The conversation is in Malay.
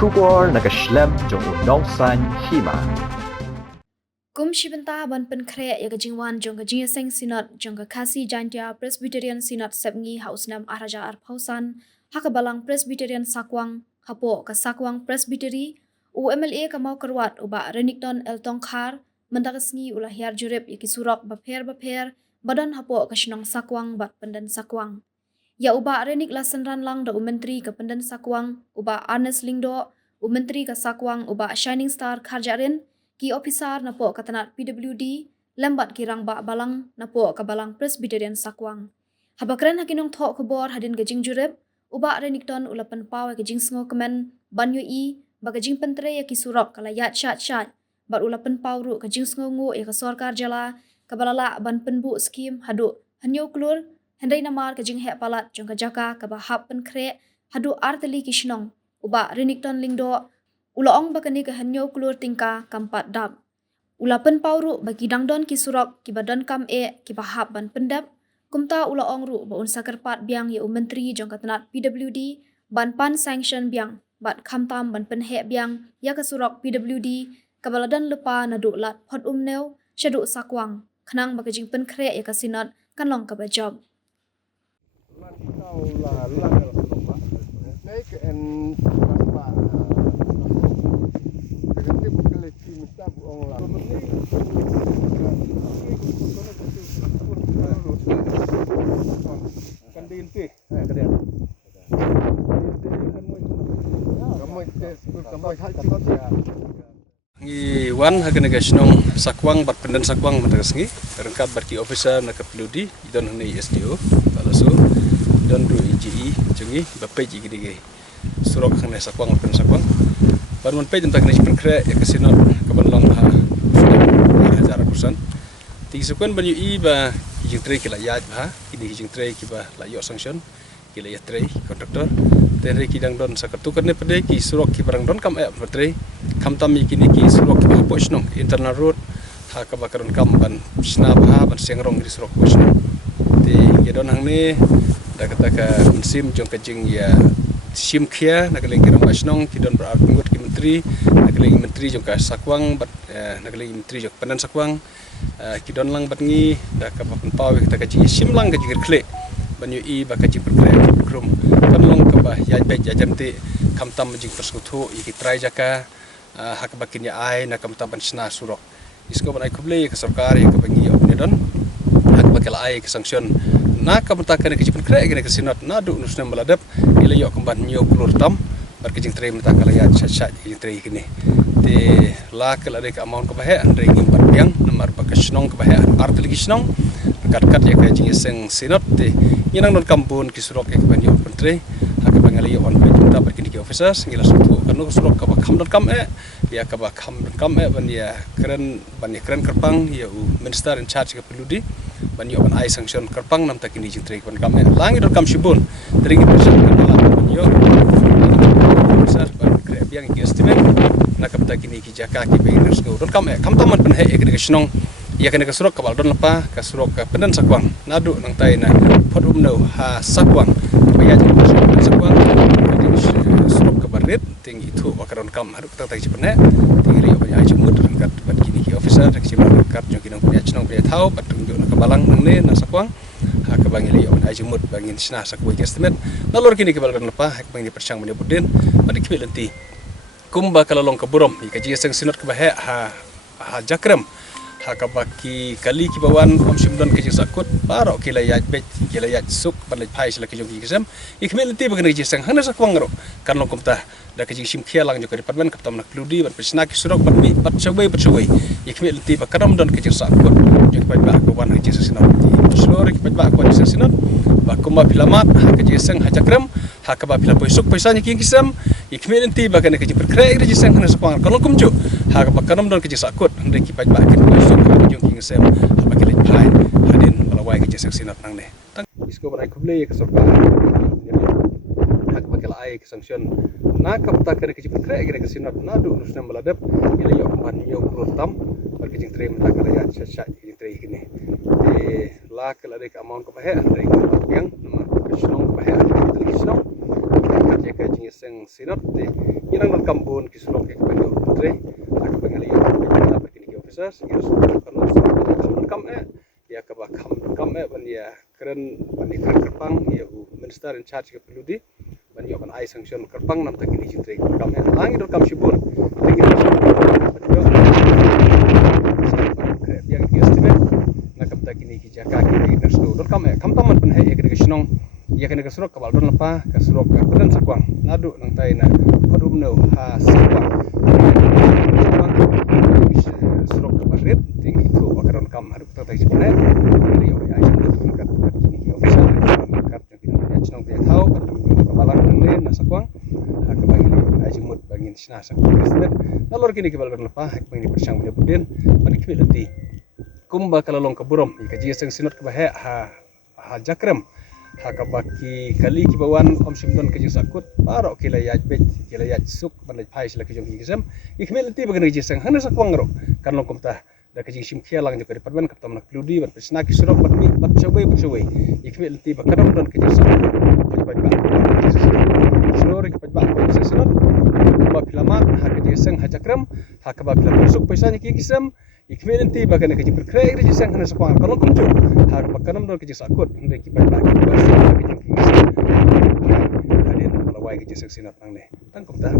Shubor nakaslem jong udongsan hima. Kum shibenta ban pen kre ya gajingwan jong gajing seng sinat jong kasi jantia Presbyterian Sinat sebngi hausnam araja arpausan hakabalang Presbyterian Sakwang hapo ka Sakwang Presbyteri UMLA kamau kerwat uba Renikton Eltong Khar mendagasngi ulah hiar jurep yaki surok baper badan hapo ka Shinong Sakwang bat pendan Sakwang. Ya uba Renik Lasen Ranlang da Menteri ke pendan Sakwang uba Ernest Lingdo Menteri ke Sakwang uba Shining Star Kharjarin ki officer napo katanat PWD lambat kirang ba balang napo ka balang Presbyterian Sakwang. Habakran hakinong thok kubor hadin gajing jurep uba Renikton ulapan pawe gajing sngo kemen banyo i bagajing pentre ya ki surok kala yat shat bar ulapan pawru gajing sngo ngu ya ka sorkar jala kabalala ban penbu skim hadu hanyo klur hendai namar kajing hek palat jong kajaka kabahap penkre hadu arteli kishnong uba Renikton Lingdo ulaong bakani ke hanyo klur tingka kampat dap. Ulapan pauru bagi dangdon ki surok ki badan kam ki bahap ban pendap kumta ulaong ru ba unsa kerpat biang ya menteri jong katanat PWD ban pan sanction biang bat kamtam ban penhek biang ya ke surok PWD kabaladan lupa nadu lat pot umneu syadu Sakwang khnang bagajing penkre ya ke sinat kanlong ka job. Wan haganaga Shinong Sakwang bat pendan Sakwang matagasngi rengkap barki officer na kapludi don hne SDO palaso don ru IGI jungi bapai jigi surok hne Sakwang pendan Sakwang barman pe jam takni penkre ya kasino kabalong ha 1000%. Ti sekuen banyu i ba jing tre kila yaj ha ini jing tre ki ba la yo sanction kila ya tre kontraktor tenre ki dang don sakatukan ne pede ki surok ki barang don kam tre kam tam kini ki surok ki posnong internal road ha ka bakaron kam ban snap ha ban sengrong di surok posnong ti ya don hang ne da kata ka sim jong kajing ya sim khia nagaling kirang basnong ki don berakut ki menteri nagaling menteri jong ka Sakwang bat nagaling menteri jong penan Sakwang ki don lang bat ngi da ka papen pawe kata kaji sim lang kaji kle banyu i ba kaji perkle krum kan long ka ba ya be jajan ti kam tam jing persekutu iki trai jaka hak bakin ya ai na kam tam ban sna surok isko ban ai kuble ke sarkar ya ka bangi ne don hak bakal ai ke sanction na kam ta kan ke jipen kre ke sinot na du nusna maladap ila yo kamban nyo klur tam bar ke jing tre mata kala ya chat jing tre kini te la kala de ka amount ka bahe andre ngim bar biang nomor bakasnong ka bahe artli kisnong kat ya ka jing seng sinot te inang don kampun ki surok ek banyo pentre hak bangali on pe ta bar ke officers ngila sutu kanu surok ka kham don kam ya ka ba kham don kam ban ya keren kerpang ya minister in charge ka peludi ban yo ban ai sanction kerpang nam takini jing tre ban kam langi don kam shibun teringi person kan yo officers ban kre biang ki estimate na kam takini ki jaka ki be go don kam taman pen he ek snong ya kena ke surok kabal don lepa ke surok ke pendan Sakwang nadu nang tai na pot umno ha Sakwang baya jing Sakwang surok ke barit ting itu bakaron kam haruk tak tai cipene ting ri baya jemut kat bat kini ki officer tak cibar kat jong kinong punya chnong punya tau bat tunjuk na kabalang nang ne na Sakwang ha ke bangili baya jemut bangin sna Sakwang estimate nalor kini ke balon lepa hak bangin persang mene budin bat ki lenti kumba kalalong ke burom ikaji seng sinot ke bahe ha jakram hakabaki kali ki bawan komsim don ke sakut parok kila yaj bet kila yaj suk balaj pai sila ke jogi kisam ikmel ti bagan ke sang hana Sakwang ro kan long komta da ke sim khia lang joko department kaptam nak ludi ban pesna ki surok ban mi bat chawai ikmel ti bakaram don ke sakut jok pai ba ko wan ke sinot slore ki ba ko sinot ba kuma filamat ke sang hajakram hakaba pila poisuk poisanya ki kisam ikmel ti bagan ke perkre ke sang hana Sakwang kan long kumju hakaba kanam don ke sakut ndek ki pai ba ke jong king sem bagi lek pai hadin balawai ke jesa sinat nang ne tang isko ban ai kuble ke sorka hak bakal ai ke sanction na ka ta ke jipre ke sinat na du nusna maladap ila yo ban yo protam bagi jing tre mata kala ya cha jing tre kini la kala de amount ko bahe andre yang nomor kesnong bahe andre kesnong kat ka jing seng sinot te inang non kampun ki surok ke pendo tre ak pengali kita berkini ke officers ya surok kan non kam ya ka ba kam ban ya keren ban keren kerpang ya minister in charge ke peludi ban ya ban ai sanction kerpang nam takini jitre kam ang idol kam shibun tingin yang estimate na kam takini ki jaka ki national dot kam taman pen he ke snong ya kena ke surok kabal don lepa ke surok ke pedan sakwang nadu nang tai na padum no ha sakwang surok ke barit tinggi tu bakaron kam hadu ta tai sipane rio ya itu kat kini ki official kat yang kita ya snong be thau padum kabalan nang na sakwang ha ke bagi rio ajimut bangin sna sakwang estimate nalor kini ke bal don lepa hak bangin persang dia budin pan kibelati kumba kalalong ke burom ka jieseng sinot ke bahe ha jakrem hakabaki kali kibawan om simdon ke sakut parok kila yaj suk banai phai sila ke jong kisam ikmelti bagan ke jisang hana sakwang ro karno komta da ke jing khialang jo ke department kaptam nak pludi ban pesna ki surok bat chawai ikmelti bakadam don ke jisang pajba sore ke pajba ke surok ba filama hak ke jisang hajakram hakaba filam suk paisa ni kisam ikmelti bagan ke jing berkrai ke jisang hana sakwang karno komju hak bakanam don ke jisang sakut ndai ki pajba hadir melawai ke jisang sinat nang ne tangkap dah